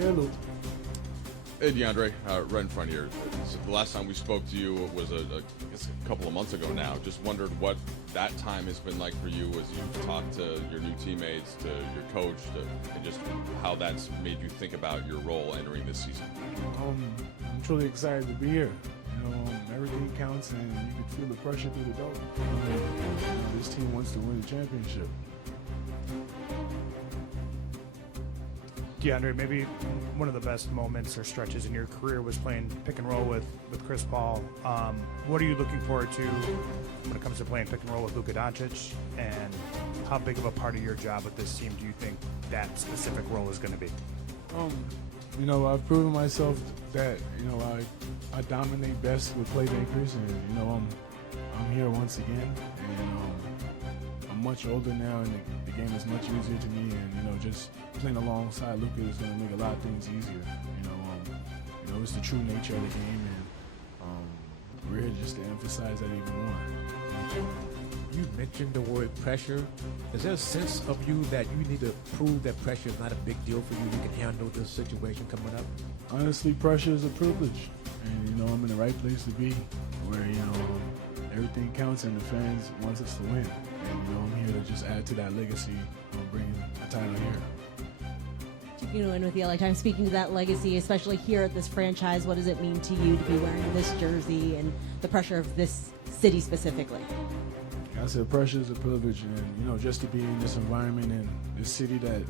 Hello. Hey, Deandre, right in front here. The last time we spoke to you was I guess a couple of months ago now. Just wondered what that time has been like for you as you talked to your new teammates, to your coach, and just how that's made you think about your role entering this season. I'm truly excited to be here. Everything counts, and you can feel the pressure through the door. This team wants to win the championship. Deandre, maybe one of the best moments or stretches in your career was playing pick and roll with Chris Paul. What are you looking forward to when it comes to playing pick and roll with Luka Doncic? And how big of a part of your job with this team do you think that specific role is going to be? I've proven myself that, I dominate best with playmakers, and, I'm here once again. And I'm much older now, and the game is much easier to me, and, just playing alongside Luka is going to make a lot of things easier. It's the true nature of the game, and we're here just to emphasize that even more. You mentioned the word pressure. Is there a sense of you that you need to prove that pressure is not a big deal for you? You can handle this situation coming up? Honestly, pressure is a privilege, and I'm in the right place to be, where everything counts and the fans want us to win. And I'm here to just add to that legacy of bringing a title here. And with the LA Times, speaking to that legacy, especially here at this franchise, what does it mean to you to be wearing this jersey and the pressure of this city specifically? I said pressure is a privilege, and just to be in this environment and this city that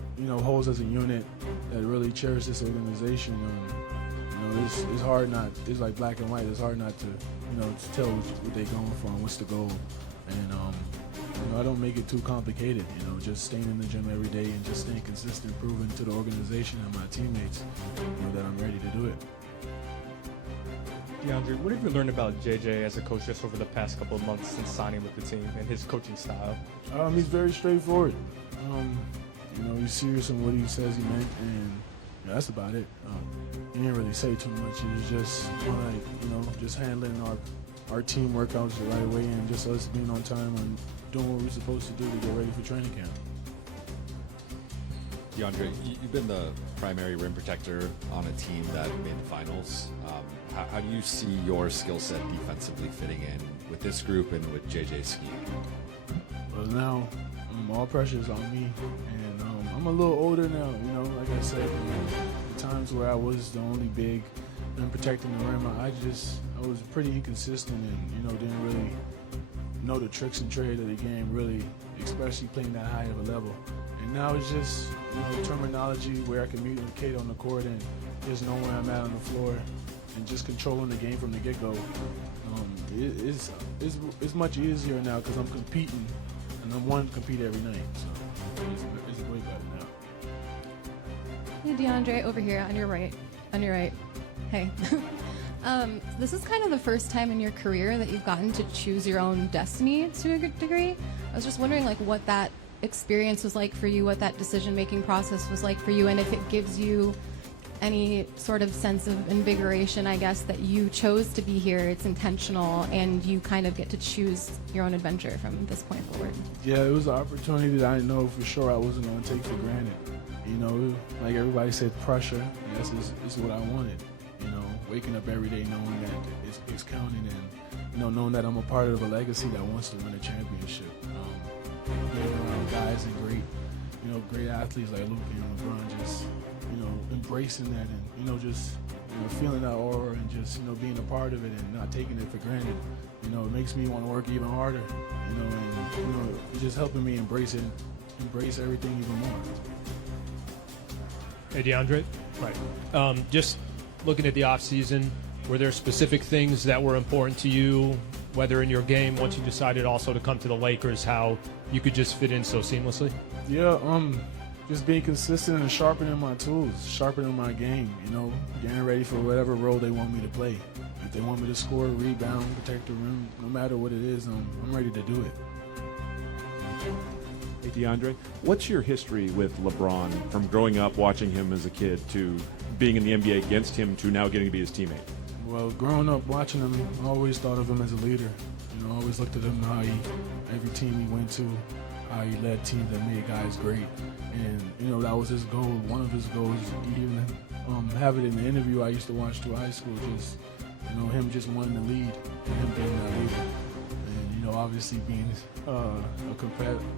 holds as a unit, that really cherishes this organization. It's hard not. It's like black and white. It's hard not to to tell what they're going for and what's the goal. And I don't make it too complicated. Just staying in the gym every day and just staying consistent, proving to the organization and my teammates that I'm ready to do it. Deandre, what have you learned about JJ as a coach just over the past couple of months since signing with the team and his coaching style? He's very straightforward. He's serious in what he says he meant, and that's about it. He didn't really say too much. It was just just handling our team workouts the right way, and just us being on time and doing what we're supposed to do to get ready for training camp. Deandre, you've been the primary rim protector on a team that made the finals. How do you see your skill set defensively fitting in with this group and with JJ's scheme? Well, now all pressure is on me, and I'm a little older now. Like I said, the times where I was the only big rim protecting the rim, I was pretty inconsistent, and didn't really know the tricks and trade of the game, really, especially playing that high of a level. And now it's just terminology where I can communicate on the court and just know where I'm at on the floor and just controlling the game from the get-go. It's much easier now because I'm competing, and I'm wanting to compete every night. So it's way better now. Hey, Deandre, over here on your right. Hey. This is kind of the first time in your career that you've gotten to choose your own destiny to a good degree. I was just wondering what that experience was like for you, what that decision-making process was like for you, and if it gives you any sort of sense of invigoration, I guess, that you chose to be here, it's intentional, and you kind of get to choose your own adventure from this point forward. Yeah, it was an opportunity that I know for sure I wasn't going to take for granted. Like everybody said, pressure, yes, is what I wanted. Waking up every day knowing that it's counting, and knowing that I'm a part of a legacy that wants to win a championship. Being around guys and great athletes like Luka and LeBron, just embracing that, and just feeling that aura, and just being a part of it and not taking it for granted. It makes me want to work even harder. And it's just helping me embrace everything even more. Hey, Deandre. Right. Just looking at the offseason, were there specific things that were important to you, whether in your game, once you decided also to come to the Lakers, how you could just fit in so seamlessly? Yeah, just being consistent and sharpening my tools, sharpening my game, getting ready for whatever role they want me to play. If they want me to score, rebound, protect the rim, no matter what it is, I'm ready to do it. Hey, Deandre, what's your history with LeBron, from growing up watching him as a kid to being in the NBA against him to now getting to be his teammate? Well, growing up watching him, I always thought of him as a leader. I always looked at him, how every team he went to, how he led teams that made guys great. And, that was his goal. One of his goals, even have it in the interview I used to watch through high school. Just him just wanting to lead and him being that leader. And obviously being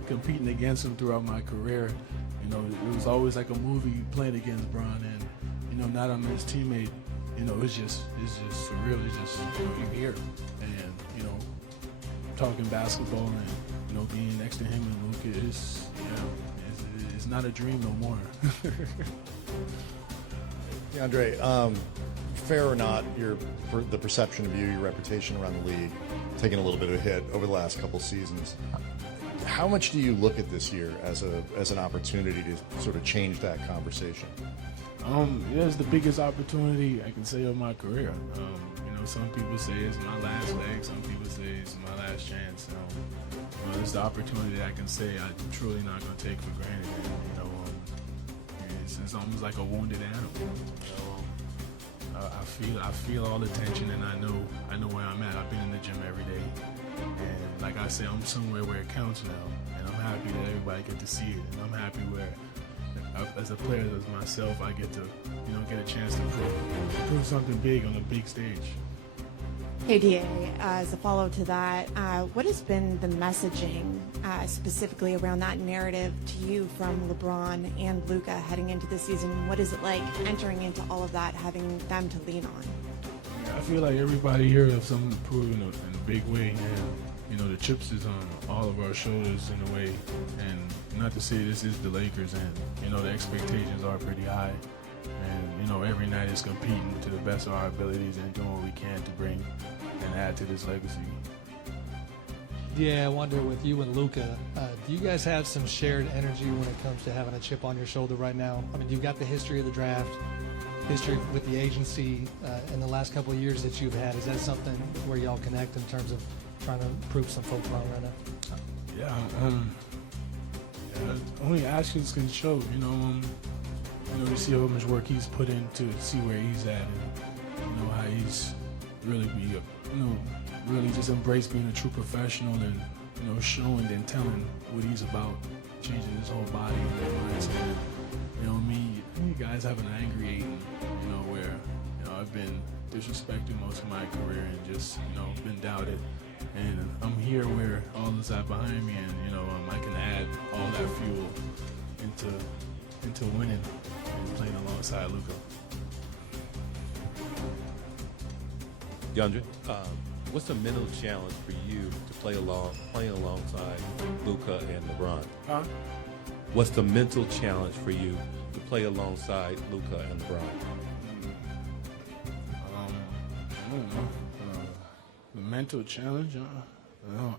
competing against him throughout my career. It was always like a movie playing against Bron, and not I'm his teammate. It's just surreal. It's just you're here, and talking basketball and being next to him and Luka is it's not a dream no more. Deandre, fair or not, the perception of you, your reputation around the league, taking a little bit of a hit over the last couple seasons. How much do you look at this year as an opportunity to sort of change that conversation? It's the biggest opportunity I can say of my career. Some people say it's my last leg. Some people say it's my last chance. It's the opportunity that I can say I'm truly not going to take for granted. It's almost like a wounded animal. I feel all the tension, and I know where I'm at. I've been in the gym every day, and like I say, I'm somewhere where it counts now, and I'm happy that everybody get to see it, and I'm happy where, as a player as myself, I get to get a chance to prove something big on a big stage. Hey, DA, as a follow to that, what has been the messaging specifically around that narrative to you from LeBron and Luka heading into the season? What is it like entering into all of that, having them to lean on? I feel like everybody here has something to prove in a big way, and the chips is on all of our shoulders in a way. And not to say this is the Lakers, and the expectations are pretty high. And every night is competing to the best of our abilities and doing what we can to bring and add to this legacy. Yeah, I wonder with you and Luka, do you guys have some shared energy when it comes to having a chip on your shoulder right now? I mean, you've got the history of the draft, history with the agency in the last couple of years that you've had. Is that something where y'all connect in terms of trying to prove some folks wrong right now? Yeah, only actions can show. To see how much work he's put in to see where he's at, and how he's really really just embraced being a true professional, and showing and telling what he's about, changing his whole body and their mindset. Me, you guys have an angry Ayton, where I've been disrespected most of my career and just been doubted, and I'm here where all is that behind me, and I can add all that fuel into winning and playing alongside Luka. Deandre, what's the mental challenge for you to playing alongside Luka and LeBron? Huh? What's the mental challenge for you to play alongside Luka and LeBron? I don't know. The mental challenge? I don't know.